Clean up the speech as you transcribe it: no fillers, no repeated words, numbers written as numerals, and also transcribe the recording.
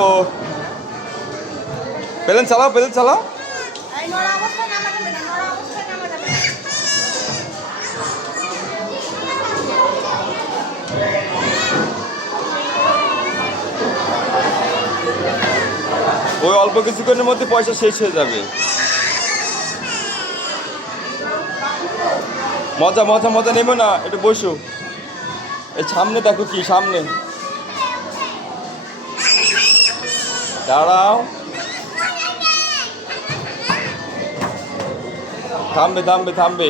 নামবো। পেলেন চালাও, পেলেন চালাও। ওই অল্প কিছুক্ষণের মধ্যে পয়সা শেষ হয়ে যাবে। মজা মজা মজা নেবো না, একটু বসো। এই সামনে দেখো কি সামনে, দাঁড়াও। থামবে থামবে থামবে।